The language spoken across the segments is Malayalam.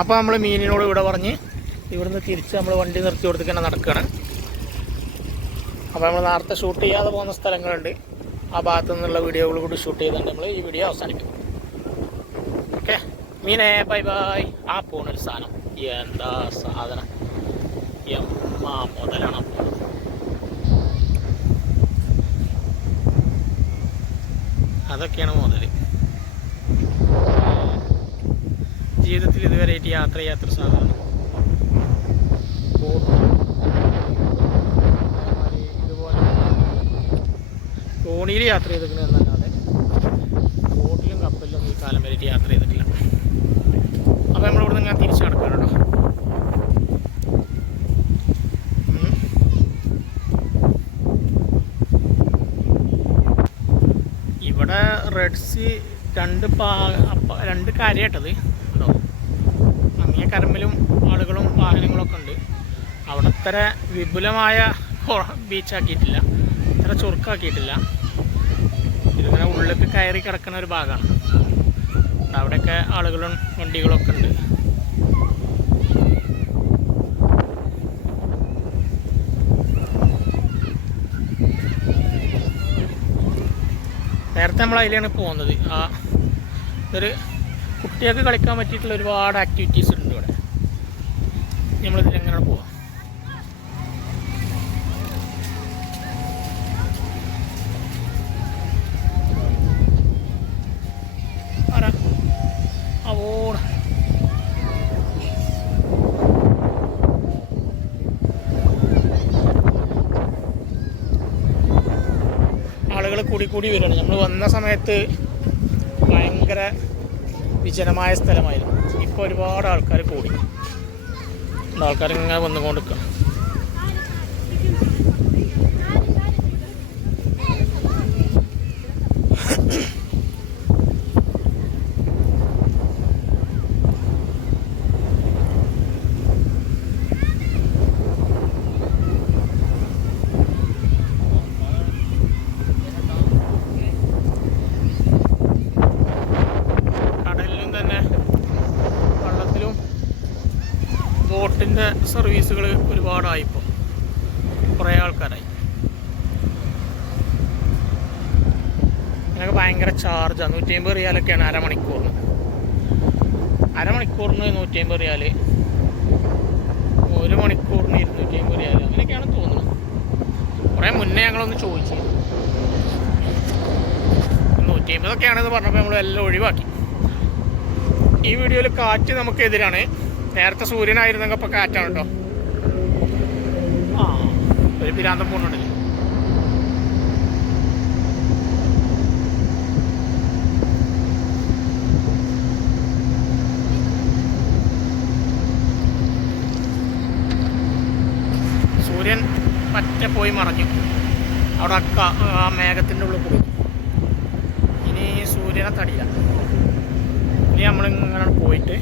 അപ്പോൾ നമ്മൾ മീനിനോട് ഇവിടെ പറഞ്ഞ് ഇവിടുന്ന് തിരിച്ച് നമ്മൾ വണ്ടി നിർത്തി കൊടുത്തിട്ട് തന്നെ നടക്കുകയാണ്. അപ്പോൾ നമ്മൾ നേരത്തെ ഷൂട്ട് ചെയ്യാതെ പോകുന്ന സ്ഥലങ്ങളുണ്ട്, ആ ഭാഗത്തു നിന്നുള്ള വീഡിയോകൾ കൂടി ഷൂട്ട് ചെയ്തുകൊണ്ട് നമ്മൾ ഈ വീഡിയോ അവസാനിക്കും. ഓക്കെ മീനെ ബൈ ബൈ. ആ പോണൊരു സാധനം, എന്താ സാധനം, മുതലാണ് പോകുന്നത്. അതൊക്കെയാണ് മുതൽ. ജീവിതത്തിൽ ഇതുവരെയായിട്ട് യാത്ര ചെയ്യാത്തൊരു സാധനമാണ് ഇതുപോലെ തോണിയിൽ യാത്ര ചെയ്തിരിക്കുന്നതെന്നല്ലാതെ ബോട്ടിലും കപ്പലിലും ഈ കാലം വരെയായിട്ട് യാത്ര ചെയ്തിട്ടില്ല. അപ്പോൾ നമ്മളിവിടെ നിന്ന് തിരിച്ചു നടക്കണം കേട്ടോ. ഇവിടെ റെഡ് സീ രണ്ട് കാര്യമായിട്ടത് ഉണ്ടോ. അങ്ങേ കരമ്പിലും ആളുകളും വാഹനങ്ങളൊക്കെ ഉണ്ട്. അവിടെ ഇത്ര വിപുലമായ ബീച്ചാക്കിയിട്ടില്ല, ഇത്ര ചുരുക്കാക്കിയിട്ടില്ല. ഇതിങ്ങനെ ഉള്ളിലേക്ക് കയറി കിടക്കുന്ന ഒരു ഭാഗമാണ്. അവിടെയൊക്കെ ആളുകളും വണ്ടികളൊക്കെ ഉണ്ട്. നേരത്തെ നമ്മൾ അതിലാണ് പോകുന്നത്. ഒരു കുട്ടികൾക്ക് കളിക്കാൻ പറ്റിയിട്ടുള്ള ഒരുപാട് ആക്ടിവിറ്റീസ് ഉണ്ട് ഇവിടെ. നമ്മളിതിലെങ്ങനെ പോവാം. ആളുകൾ കൂടി വരികയാണ്. നമ്മൾ വന്ന സമയത്ത് ഭയങ്കര വിജനമായ സ്ഥലമായിരുന്നു. ഇപ്പോൾ ഒരുപാട് ആൾക്കാർ കൂടി, ആൾക്കാരിങ്ങനെ വന്നുകൊണ്ടിരിക്കണം. ബോട്ടിൻ്റെ സർവീസുകൾ ഒരുപാടായിപ്പോൾ, കുറേ ആൾക്കാരായി. ഇതിനൊക്കെ ഭയങ്കര ചാർജാണ്. 150 റിയാലൊക്കെയാണ് അരമണിക്കൂറിന് 150 റിയാൽ, 1 മണിക്കൂറിന് 250 റിയാൽ, അങ്ങനെയൊക്കെയാണ് തോന്നുന്നത്. കുറേ മുന്നേ ഞങ്ങളൊന്ന് ചോദിച്ചു, 150 പറഞ്ഞപ്പോൾ നമ്മൾ എല്ലാം ഒഴിവാക്കി. ഈ വീഡിയോയിൽ കാറ്റ് നമുക്കെതിരാണ്. നേരത്തെ സൂര്യനായിരുന്നെങ്കിൽ ഇപ്പോൾ കാറ്റാണ് കേട്ടോ. ഒരു പിരാന്തം പോകുന്നുണ്ട്. സൂര്യൻ പറ്റ പോയി മറഞ്ഞു. അവിടെ ആ മേഘത്തിൻ്റെ ഉള്ളിൽ പോയി. ഇനി സൂര്യനെ തടിയില്ല. ഇനി നമ്മളിങ്ങനെ പോയിട്ട്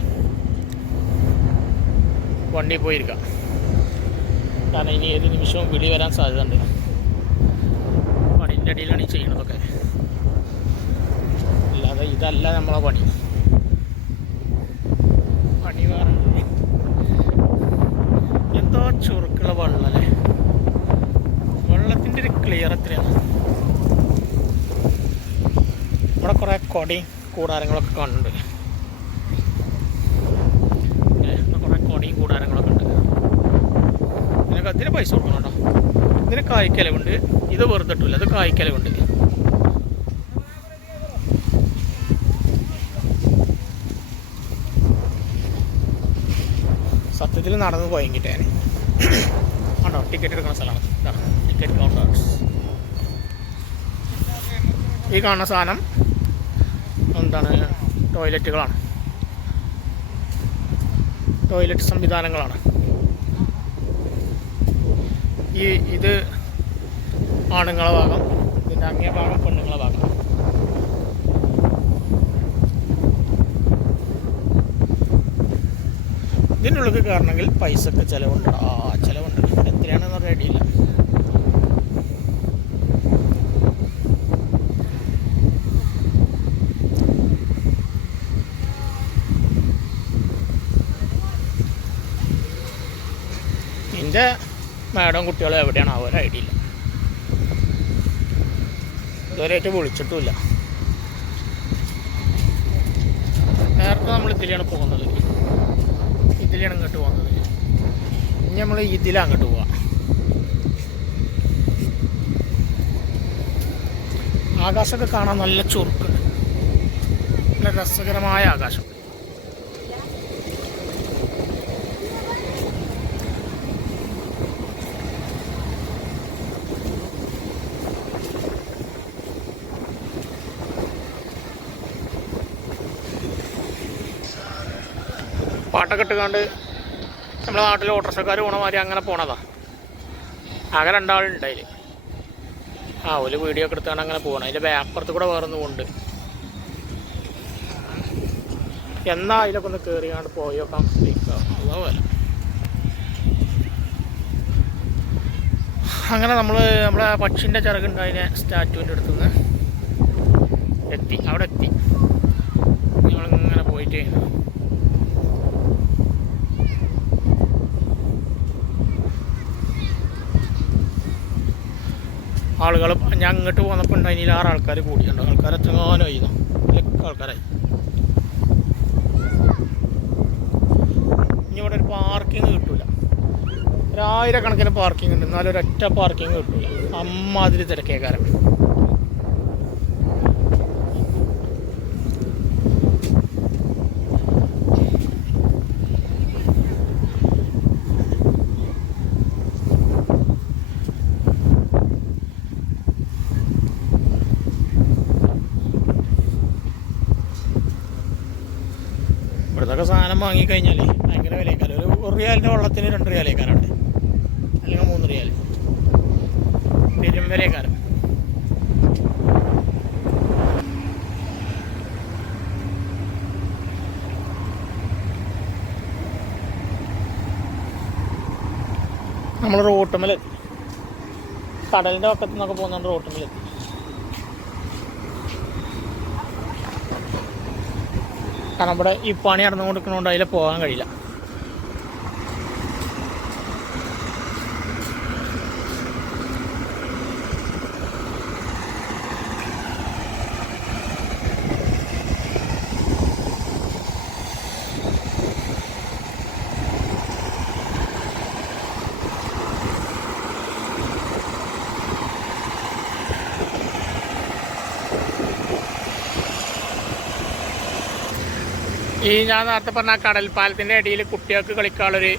വണ്ടി പോയിരിക്കാം. കാരണം ഇനി ഏത് നിമിഷവും വിളി വരാൻ സാധ്യതയുണ്ട്. പണിൻ്റെ അടിയിലാണ് ഈ ചെയ്യണതൊക്കെ, അല്ലാതെ ഇതല്ല നമ്മളെ പണി. പണി വേറെ. എന്തോ ചുരുക്കുള്ള വെള്ളമല്ലേ, വെള്ളത്തിൻ്റെ ഒരു ക്ലിയർ എത്രയാണ്. ഇവിടെ കുറേ കൊടയും കൂടാരങ്ങളൊക്കെ കാണുന്നുണ്ട്. കൊടയും കൂടാരങ്ങളൊക്കെ ഉണ്ട്. ഇതിന് പൈസ കൊടുക്കണം കേട്ടോ. ഇതിന് കായ്ക്കലവുണ്ട്, ഇത് വെറുതെ ഇട്ടില്ല, അത് കായ്ക്കലവുണ്ട്. സത്യത്തിൽ നടന്ന് പോയെങ്കിട്ടേ ആണോ. ടിക്കറ്റ് എടുക്കുന്ന സ്ഥലമാണ് ഇതാണ്, ടിക്കറ്റ് കൗണ്ടേഴ്സ്. ഈ കാണുന്ന സാധനം എന്താണ്, ടോയ്ലറ്റുകളാണ്, ടോയ്ലറ്റ് സംവിധാനങ്ങളാണ്. ഇത് ആണുങ്ങളെ ഭാഗം, ഇതിൻ്റെ അങ്ങേ ഭാഗം പെണ്ണുങ്ങളെ ഭാഗം. ഇതിനുള്ളിൽ കയറണമെങ്കിൽ പൈസക്ക് ചിലവുണ്ട്. ചിലവുണ്ട്, എത്രയാണെന്ന് റെഡിയില്ല. എൻ്റെ മാഡം കുട്ടികളും എവിടെയാണ് ഒരു ഐഡിയ ഇല്ല. ഇതുവരെയായിട്ട് വിളിച്ചിട്ടുമില്ല. നേരത്തെ നമ്മൾ ഇതിലാണ് പോകുന്നത്, ഇതിലാണ് ഇങ്ങോട്ട് പോകുന്നത്. ഇനി നമ്മൾ ഇതിലാണ് അങ്ങോട്ട് പോവാം. ആകാശമൊക്കെ കാണാൻ നല്ല ചുരുക്കുണ്ട്, നല്ല രസകരമായ ആകാശം. പാട്ടൊക്കെ ഇട്ടുകൊണ്ട് നമ്മുടെ നാട്ടിൽ ഓട്ടോറിക്ഷക്കാർ പോണ മാതിരി അങ്ങനെ പോണതാ. ആകെ 2 ആളുണ്ടായില്. ഒരു വീഡിയോ ഒക്കെ എടുത്തുകൊണ്ട് അങ്ങനെ പോകണം. അതിൻ്റെ അപ്പുറത്ത് കൂടെ വേറൊന്നും കൊണ്ട് എന്നാ അതിലൊക്കെ ഒന്ന് കയറിയാണ്ട് പോയോക്കാൻ അതുപോലെ. അങ്ങനെ നമ്മളെ പക്ഷിൻ്റെ ചിറകുണ്ടായതിനെ സ്റ്റാറ്റുവിൻ്റെ അടുത്തുനിന്ന് എത്തി. അവിടെ എത്തി. ഞങ്ങളിങ്ങനെ പോയിട്ട് ആളുകൾ, ഞാൻ അങ്ങോട്ട് പോന്നപ്പോൾ ഉണ്ടായി 6 ആൾക്കാർ കൂടിയുണ്ട്. ആൾക്കാർ എത്രങ്ങാനും ആയിരുന്നു, ആൾക്കാരായി. ഇനി ഇവിടെ ഒരു പാർക്കിങ് കിട്ടൂല. 1000 പാർക്കിംഗ് ഉണ്ട്, എന്നാലും ഒരൊറ്റ പാർക്കിങ് കിട്ടൂല. അമ്മാതിരി തിരക്കേക്കാരം. ഇവിടുത്തെ സാധനം വാങ്ങിക്കഴിഞ്ഞാൽ ഭയങ്കര വിലയേക്കാരം. ഒരു റിയാലിൻ്റെ വെള്ളത്തിന് 2 റിയാലേക്കാരാണ്, അല്ലെങ്കിൽ 3 റിയാൽ. പെരും വിലയേക്കാരം. നമ്മൾ റോട്ടുമ്മലെത്തി. കടലിൻ്റെ പക്കത്തു നിന്നൊക്കെ പോകുന്നുണ്ട് റോട്ടുമ്മലെത്തി. കാരണം ഇവിടെ ഈ പണി നടന്നു കൊടുക്കുന്നതുകൊണ്ട് അതിൽ പോകാൻ കഴിയില്ല. ഈ ഞാൻ നേരത്തെ പറഞ്ഞ കടൽപ്പാലത്തിൻ്റെ ഇടയിൽ കുട്ടികൾക്ക് കളിക്കാനുള്ളൊരു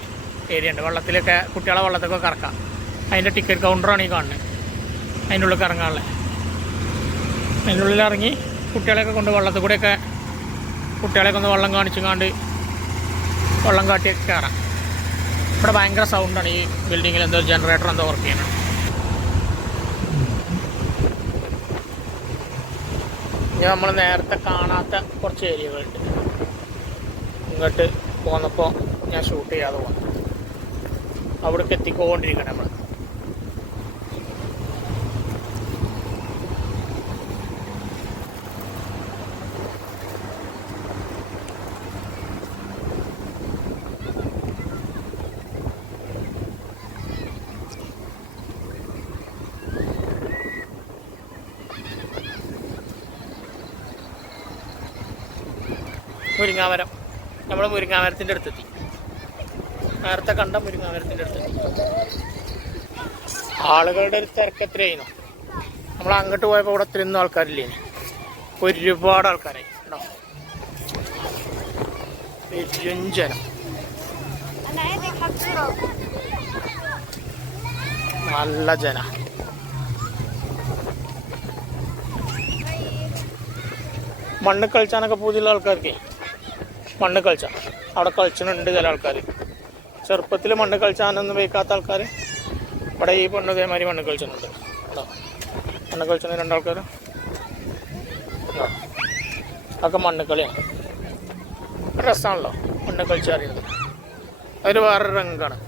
ഏരിയ ഉണ്ട്. വെള്ളത്തിലൊക്കെ കുട്ടികളെ വെള്ളത്തൊക്കെ കറക്കാം. അതിൻ്റെ ടിക്കറ്റ് കൗണ്ടറാണ് ഈ കാണുന്നത്. അതിൻ്റെ ഉള്ളിൽ ഇറങ്ങാനുള്ളത്. അതിൻ്റെ ഉള്ളിൽ ഇറങ്ങി കുട്ടികളെയൊക്കെ കൊണ്ട് വെള്ളത്തിൽ കൂടെയൊക്കെ കുട്ടികളെയൊക്കെ ഒന്ന് വെള്ളം കാണിച്ചുകൊണ്ട് വെള്ളം കാട്ടിയൊക്കെ കയറാം. ഇവിടെ ഭയങ്കര സൗണ്ടാണ്. ഈ ബിൽഡിങ്ങിൽ എന്തോ ജനറേറ്റർ എന്തോ വർക്ക് ചെയ്യണം. ഇനി നമ്മൾ നേരത്തെ കാണാത്ത കുറച്ച് ഏരിയകളുണ്ട്. ഇങ്ങോട്ട് പോന്നപ്പോൾ ഞാൻ ഷൂട്ട് ചെയ്യാതെ പോന്നു. അവിടേക്ക് എത്തിക്കൊണ്ടിരിക്കണം നമ്മൾ. മുരിങ്ങാമരം, നമ്മൾ മുരിങ്ങാമരത്തിൻ്റെ അടുത്തെത്തി. നേരത്തെ കണ്ട മുരിങ്ങാമരത്തിൻ്റെ അടുത്തെത്തി. ആളുകളുടെ ഒരു തിരക്കെത്രയായിരുന്നു. നമ്മൾ അങ്ങോട്ട് പോയപ്പോൾ ഇവിടെ ഇത്രയൊന്നും ആൾക്കാരില്ലേ, ഒരുപാട് ആൾക്കാരായി ഉണ്ടോ. പെരുഞ്ചനം, നല്ല ജന. മണ്ണ് കളിച്ചാനൊക്കെ പുതിയുള്ള ആൾക്കാർക്ക് മണ്ണ് കളിച്ചാൽ അവിടെ കളിച്ചിട്ടുണ്ട് ചില ആൾക്കാർ. ചെറുപ്പത്തിൽ മണ്ണ് കളിച്ചാനൊന്നും വയ്ക്കാത്ത ആൾക്കാർ ഇവിടെ ഈ പെണ്ണ് ഇതേമാതിരി മണ്ണ് കളിച്ചിട്ടുണ്ട്. ഉണ്ടോ മണ്ണ് കളിച്ചിട്ടുണ്ട് 2 ആൾക്കാർ. ഉണ്ടോ അതൊക്കെ മണ്ണ് കളിയാണ്. രസമാണല്ലോ മണ്ണ് കളിച്ചറിയുന്നത്. അതൊരു വേറൊരു രംഗമാണ്.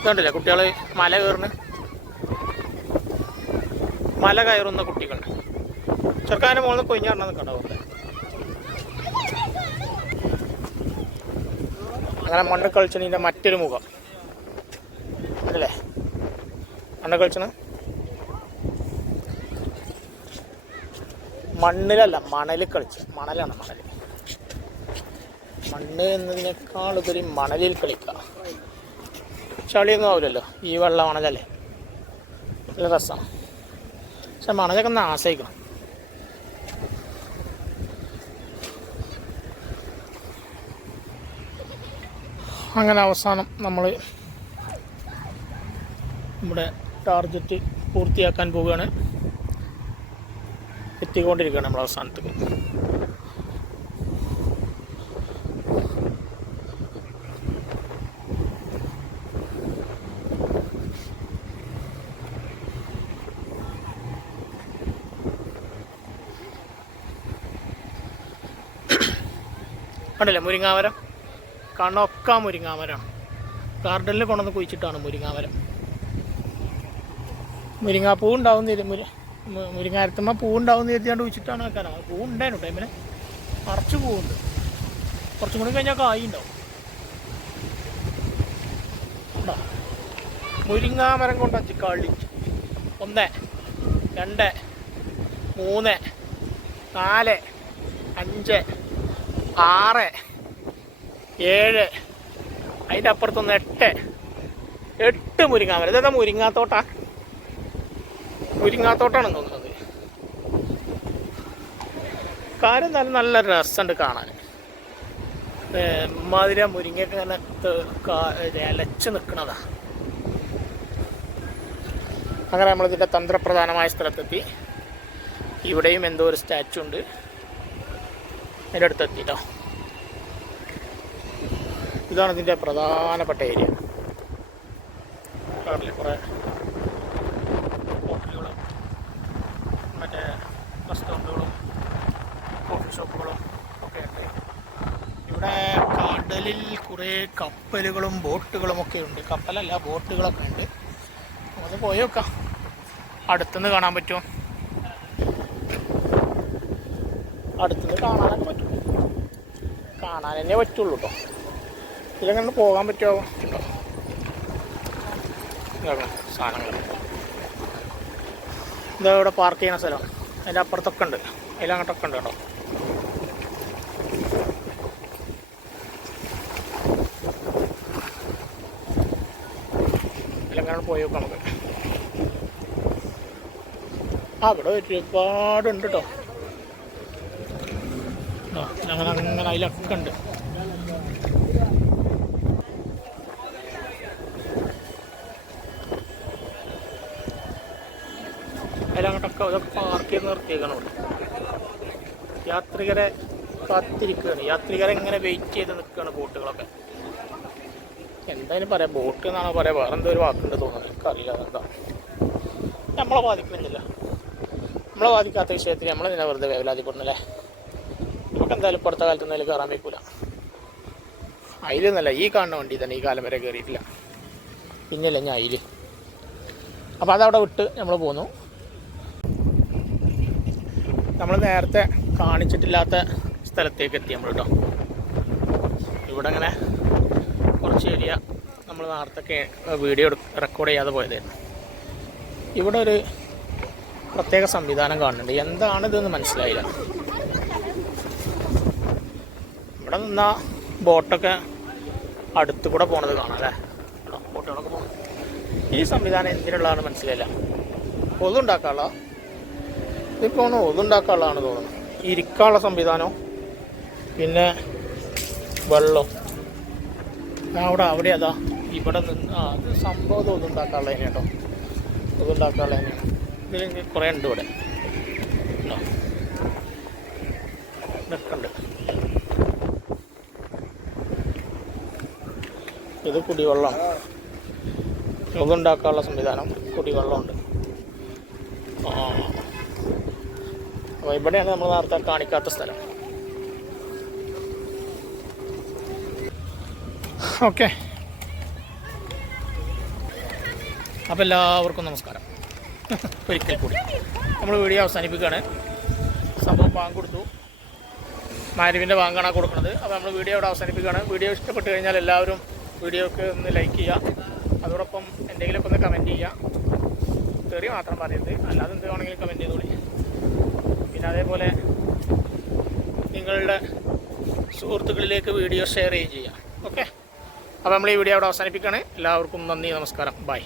ഇതുണ്ടല്ലേ കുട്ടികൾ മല കയറുന്ന കുട്ടികൾ. ചെറുക്കാൻ്റെ മുകളിൽ കൊഞ്ഞാറിന് നിൽക്കണ്ടാവും. അങ്ങനെ മണ്ണ് കളിച്ചതിൻ്റെ മറ്റൊരു മുഖം. കണ്ടില്ലേ മണ്ണ് കളിച്ചണ്. മണ്ണിലല്ല മണലിൽ കളിച്ച്. മണലാണ് മണൽ. മണ്ണ് എന്നതിനേക്കാൾ ഉപരി മണലിൽ കളിക്കുക. ചളിയൊന്നും ആവില്ലല്ലോ, ഈ വെള്ള മണലല്ലേ, നല്ല രസമാണ്. പക്ഷെ മണലൊക്കെ ഒന്ന് ആശ്രയിക്കണം. അങ്ങനെ അവസാനം നമ്മൾ നമ്മുടെ ടാർഗറ്റ് പൂർത്തിയാക്കാൻ പോവുകയാണ്. എത്തിക്കൊണ്ടിരിക്കുകയാണ് നമ്മൾ അവസാനത്തേക്ക്. കണ്ടില്ലേ മുരിങ്ങാമരം? കണൊക്കെ മുരിങ്ങാമരമാണ്. ഗാർഡനിൽ കൊണ്ടുവന്ന് കുഴിച്ചിട്ടാണ് മുരിങ്ങാമരം. മുരിങ്ങാപ്പൂ ഉണ്ടാവും മുരിങ്ങാരത്തുമ്പോൾ പൂ ഉണ്ടാവും കരുതിയാണ്ട് കുഴിച്ചിട്ടാണ് വെക്കാനാണ്. പൂ ഉണ്ടായിരുന്നു ടൈമിൽ നിറച്ച് പൂവുണ്ട്. കുറച്ചും കൂടി കഴിഞ്ഞാൽ കായ് ഉണ്ടാവും. മുരിങ്ങാമരം കൊണ്ട് വെച്ച് കളിച്ചു. 1 2 3 4 5 6 7 അതിൻ്റെ അപ്പുറത്തൊന്ന് 8 മുരിങ്ങാമരം. ഇതേതാ മുരിങ്ങാത്തോട്ടാണെന്ന് തോന്നുന്നത്. കാര്യം നല്ല രസമുണ്ട് കാണാൻ. മാതിരി മുരിങ്ങയൊക്കെ ഇങ്ങനെ ഇലച്ച് നിൽക്കണതാ. അങ്ങനെ നമ്മളിതിൻ്റെ തന്ത്രപ്രധാനമായ സ്ഥലത്തെത്തി. ഇവിടെയും എന്തോ ഒരു സ്റ്റാച്ചു ഉണ്ട്. അതിൻ്റെ അടുത്തെത്തിട്ടോ. ഇതാണ് ഇതിൻ്റെ പ്രധാനപ്പെട്ട ഏരിയ. കുറേ ഹോട്ടലുകളും മറ്റേ റെസ്റ്റോറൻറ്റുകളും കോഫി ഷോപ്പുകളും ഒക്കെ ഉണ്ട്. ഇവിടെ കടലിൽ കുറേ കപ്പലുകളും ബോട്ടുകളും ഒക്കെ ഉണ്ട്. കപ്പലല്ല, ബോട്ടുകളൊക്കെ ഉണ്ട്. ഒന്ന് പോയി നോക്കാം. അടുത്തുനിന്ന് കാണാൻ പറ്റുമോ? അടുത്തുനിന്ന് കാണാനൊക്കെ പറ്റും. കാണാൻ തന്നെ പറ്റുള്ളൂ കേട്ടോ. ഇതിലെങ്ങനെ പോകാൻ പറ്റുമോ? ഉണ്ടോ സാധനങ്ങൾ. ഇതാ ഇവിടെ പാർക്ക് ചെയ്യുന്ന സ്ഥലമാണ്. അതിൻ്റെ അപ്പുറത്തൊക്കെ ഉണ്ട്, അതിലങ്ങോട്ടൊക്കെ ഉണ്ട് കേട്ടോ. അതിലെങ്ങനെ പോയി നോക്കാം നമുക്ക്. അവിടെ ഒരുപാടുണ്ട് കേട്ടോ. അങ്ങനെ അതിലൊക്കെ ഉണ്ട്. അതിലങ്ങോട്ടൊക്കെ അതൊക്കെ പാർക്ക് ചെയ്ത് നിർത്തിയേക്കണം. യാത്രികരെ കാത്തിരിക്കുകയാണ്. യാത്രികരെ ഇങ്ങനെ വെയിറ്റ് ചെയ്ത് നിൽക്കുകയാണ് ബോട്ടുകളൊക്കെ. എന്തായാലും പറയാം, ബോട്ട് എന്നാണോ പറയാം, വേറെ എന്തോ ഒരു വാക്കുണ്ട് തോന്നുന്നത്, എനിക്കറിയില്ല അതെന്താ. നമ്മളെ ബാധിക്കുന്നില്ല. നമ്മളെ ബാധിക്കാത്ത വിഷയത്തിൽ നമ്മൾ ഇതിനെ വെറുതെ വേവലാതിപ്പെടുന്നല്ലേ. നമുക്ക് എന്തായാലും ഇപ്പോഴത്തെ കാലത്ത് എന്തായാലും കയറാൻ വയ്ക്കില്ല. അതിലൊന്നല്ല, ഈ കാണുന്ന വണ്ടി തന്നെ ഈ കാലം വരെ കയറിയിട്ടില്ല. പിന്നെയല്ല ഞാൻ അതിൽ. അപ്പോൾ അതവിടെ വിട്ട് നമ്മൾ പോന്നു. നമ്മൾ നേരത്തെ കാണിച്ചിട്ടില്ലാത്ത സ്ഥലത്തേക്ക് എത്തി നമ്മൾ കേട്ടോ. ഇവിടെ ഇങ്ങനെ കുറച്ച് ഏരിയ നമ്മൾ നേരത്തെ വീഡിയോ റെക്കോർഡ് ചെയ്യാതെ പോയതായിരുന്നു. ഇവിടെ ഒരു പ്രത്യേക സംവിധാനം കാണുന്നുണ്ട്. എന്താണിതെന്ന് മനസ്സിലായില്ല. ഇവിടെ നിന്നാ ബോട്ടൊക്കെ അടുത്ത് കൂടെ പോണത് കാണാം അല്ലേ. ബോട്ടുകളൊക്കെ പോകും. ഈ സംവിധാനം എന്തിനുള്ളതാണ് മനസ്സിലായില്ല. ഒതുണ്ടാക്കാനുള്ള ഇതിപ്പോൾ ഒതുണ്ടാക്കാനുള്ളതാണ് തോന്നുന്നത്. ഇരിക്കാനുള്ള സംവിധാനവും പിന്നെ വെള്ളം അവിടെ അതാ ഇവിടെ നിന്ന് അത് സംഭവം ഒതുണ്ടാക്കാനുള്ള തന്നെയാണ് കേട്ടോ. ഒതുണ്ടാക്കാനുള്ള തന്നെയാണ്. ഇതിൽ കുറേ ഉണ്ട് ഇവിടെ ഇതൊക്കെ ഉണ്ട്. ഇത് കുടിവെള്ളമാണ്. ഒതുണ്ടാക്കാനുള്ള സംവിധാനം കുടിവെള്ളമുണ്ട്. അപ്പോൾ ഇവിടെയാണ് നമ്മൾ നേരത്തെ കാണിക്കാത്ത സ്ഥലം. ഓക്കെ, അപ്പോൾ എല്ലാവർക്കും നമസ്കാരം. ഒരിക്കൽ കൂടി നമ്മൾ വീഡിയോ അവസാനിപ്പിക്കുകയാണ്. സംഭവം ബാങ്ക് കൊടുത്തു, മാരുവിൻ്റെ ബാങ്കാണ് കൊടുക്കുന്നത്. അപ്പോൾ നമ്മൾ വീഡിയോ ഇവിടെ അവസാനിപ്പിക്കുകയാണ്. വീഡിയോ ഇഷ്ടപ്പെട്ട് കഴിഞ്ഞാൽ എല്ലാവരും വീഡിയോക്ക് ഒന്ന് ലൈക്ക് ചെയ്യുക, അതോടൊപ്പം എന്തെങ്കിലുമൊക്കെ ഒന്ന് കമൻറ്റ് ചെയ്യുക. തെറി മാത്രം പറയരുത്, അല്ലാതെ എന്ത് വേണമെങ്കിലും കമൻറ്റ് ചെയ്തോളി. പിന്നെ അതേപോലെ നിങ്ങളുടെ സുഹൃത്തുക്കളിലേക്ക് വീഡിയോ ഷെയർ ചെയ്യുക. ഓക്കെ, അപ്പോൾ നമ്മൾ ഈ വീഡിയോ അവിടെ അവസാനിപ്പിക്കുകയാണ്. എല്ലാവർക്കും നന്ദി, നമസ്കാരം, ബൈ.